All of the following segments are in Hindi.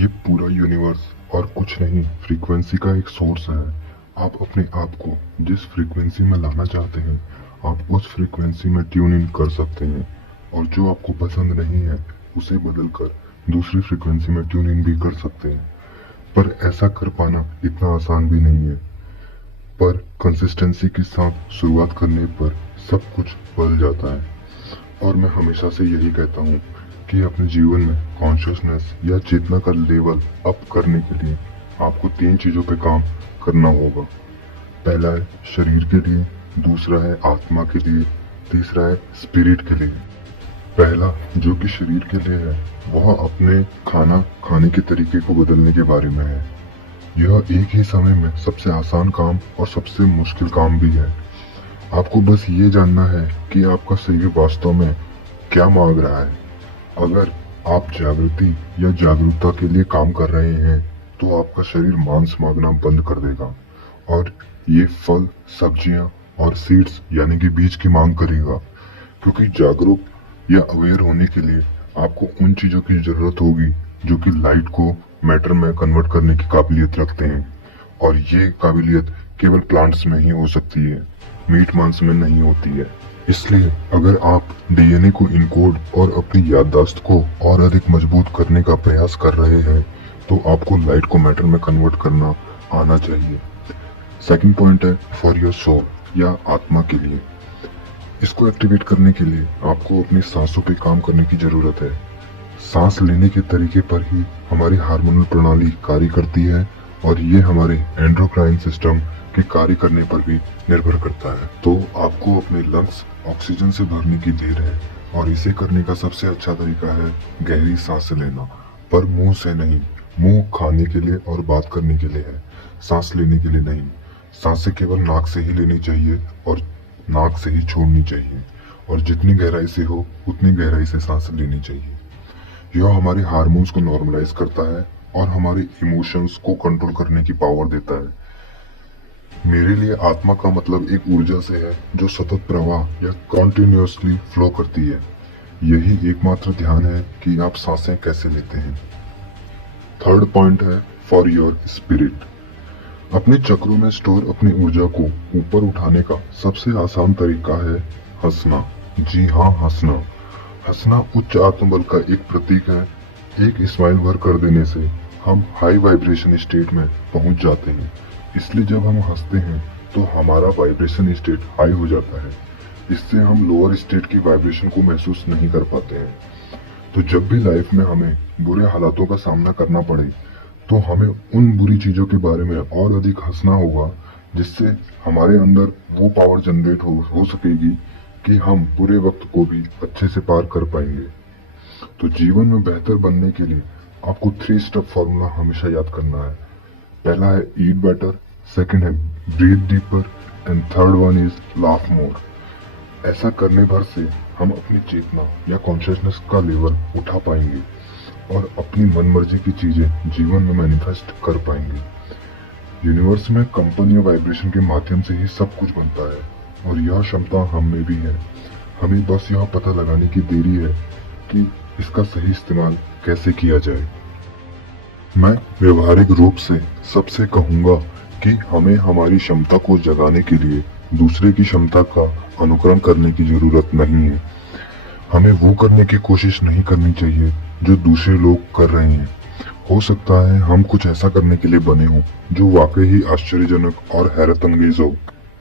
ये पूरा यूनिवर्स और कुछ नहीं, फ्रीक्वेंसी का एक सोर्स है। आप अपने आप को जिस फ्रीक्वेंसी में लाना चाहते हैं, आप उस फ्रीक्वेंसी में ट्यून इन कर सकते हैं, और जो आपको पसंद नहीं है उसे बदलकर दूसरी फ्रीक्वेंसी में ट्यून इन भी कर सकते हैं। पर ऐसा कर पाना इतना आसान भी नहीं है। पर कंसिस्टेंसी के साथ शुरुआत करने पर सब कुछ बदल जाता है। और मैं हमेशा से यही कहता हूँ कि अपने जीवन में कॉन्शियसनेस या चेतना का लेवल अप करने के लिए आपको 3 चीज़ों पे काम करना होगा। पहला है शरीर के लिए, दूसरा है आत्मा के लिए, तीसरा है स्पिरिट के लिए। पहला, जो कि शरीर के लिए है, वह अपने खाना खाने के तरीके को बदलने के बारे में है। यह एक ही समय में सबसे आसान काम और सबसे मुश्किल काम भी है। आपको बस ये जानना है कि आपका शरीर वास्तव में क्या मांग रहा है। अगर आप जागृति या जागरूकता के लिए काम कर रहे हैं, तो आपका शरीर मांस मांगना बंद कर देगा और ये फल, सब्जियां और सीड्स यानी कि बीज की मांग करेगा। क्योंकि जागरूक या अवेयर होने के लिए आपको उन चीजों की जरूरत होगी जो कि लाइट को मैटर में कन्वर्ट करने की काबिलियत रखते हैं, और ये काबिलियत केवल प्लांट्स में ही हो सकती है, मीट मांस में नहीं होती है। इसलिए अगर आप डीएनए को इनकोड और अपनी याददाश्त को और अधिक मजबूत करने का प्रयास कर रहे हैं, तो आपको लाइट को मैटर में कन्वर्ट करना आना चाहिए। सेकंड पॉइंट है फॉर योर सोल या आत्मा के लिए। इसको एक्टिवेट करने के लिए आपको अपनी सांसों पे काम करने की जरूरत है। सांस लेने के तरीके पर ही हमारी हार्मोनल प्रणाली कार्य करती है, और ये हमारे एंडोक्राइन सिस्टम के कार्य करने पर भी निर्भर करता है। तो आपको अपने लंग्स ऑक्सीजन से भरने की देर है, और इसे करने का सबसे अच्छा तरीका है गहरी सांस लेना, पर मुंह से नहीं। मुंह खाने के लिए और बात करने के लिए है, सांस लेने के लिए नहीं। सांसें केवल नाक से ही लेनी चाहिए और नाक से ही छोड़नी चाहिए, और जितनी गहराई से हो उतनी गहराई से सांस लेनी चाहिए। यह हमारे हार्मोन्स को नॉर्मलाइज करता है और हमारे इमोशंस को कंट्रोल करने की पावर देता है। मेरे लिए आत्मा का मतलब एक ऊर्जा से है जो सतत प्रवाह या कॉन्टिन्यूसली फ्लो करती है। यही एकमात्र ध्यान है कि आप सांसें कैसे लेते हैं। थर्ड पॉइंट है फॉर योर स्पिरिट। अपने चक्रों में स्टोर अपनी ऊर्जा को ऊपर उठाने का सबसे आसान तरीका है हंसना। जी हाँ, हंसना। हंसना उच्च आत्मबल का एक प्रतीक है। एक स्माइल भर कर देने से हम हाई वाइब्रेशन स्टेट में पहुंच जाते हैं। इसलिए जब हम हंसते हैं तो हमारा वाइब्रेशन स्टेट हाई हो जाता है। इससे हम लोअर स्टेट की वाइब्रेशन को महसूस नहीं कर पाते हैं। तो जब भी लाइफ में हमें बुरे हालातों का सामना करना पड़े, तो हमें उन बुरी चीजों के बारे में और अधिक हंसना होगा, जिससे हमारे अंदर वो पावर जनरेट हो सकेगी कि हम बुरे वक्त को भी अच्छे से पार कर पाएंगे। तो जीवन में बेहतर बनने के लिए आपको 3 स्टेप फॉर्मूला हमेशा याद करना है। पहला है ईट बेटर, सेकंड है breathe deeper, and third one is laugh more. ऐसा करने भर से हम अपनी चेतना या कॉन्शियसनेस का लेवल उठा पाएंगे और अपनी मनमर्जी की चीजें जीवन में मैनिफेस्ट कर पाएंगे। यूनिवर्स में कंपन या वाइब्रेशन के माध्यम से ही सब कुछ बनता है, और यह क्षमता हम में भी है। हमें बस यह पता लगाने की देरी है कि इसका सही इस्तेमाल कैसे किया जाए। मैं व्यवहारिक रूप से सबसे कहूंगा कि हमें हमारी क्षमता को जगाने के लिए दूसरे की क्षमता का अनुकरण करने की जरूरत नहीं है। हमें वो करने की कोशिश नहीं करनी चाहिए जो दूसरे लोग कर रहे हैं। हो सकता है हम कुछ ऐसा करने के लिए बने हों जो वाकई ही आश्चर्यजनक और हैरत अंगेज हो।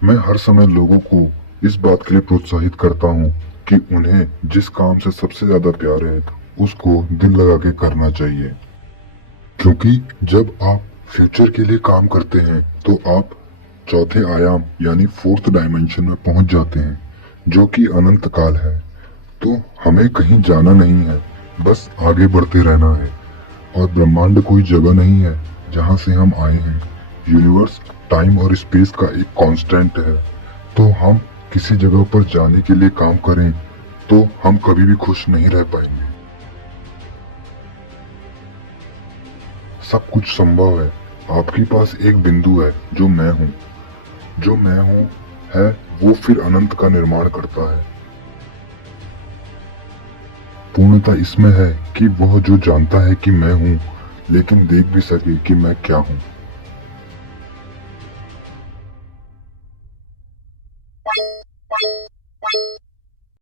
मैं हर समय लोगों को इस बात के लिए प्रोत्साहित करता हूँ कि उन्हें जिस काम से सबसे ज्यादा प्यार है उसको दिल लगा के करना चाहिए। क्योंकि जब आप फ्यूचर के लिए काम करते हैं तो आप चौथे आयाम यानी फोर्थ डायमेंशन में पहुंच जाते हैं, जो कि अनंत काल है। तो हमें कहीं जाना नहीं है, बस आगे बढ़ते रहना है। और ब्रह्मांड कोई जगह नहीं है जहां से हम आए हैं। यूनिवर्स टाइम और स्पेस का एक कांस्टेंट है। तो हम किसी जगह पर जाने के लिए काम करें तो हम कभी भी खुश नहीं रह पाएंगे। सब कुछ संभव है। आपके पास एक बिंदु है जो मैं हूँ। जो मैं हूँ है वो फिर अनंत का निर्माण करता है। पूर्णता इसमें है कि वह जो जानता है कि मैं हूँ, लेकिन देख भी सके कि मैं क्या हूँ।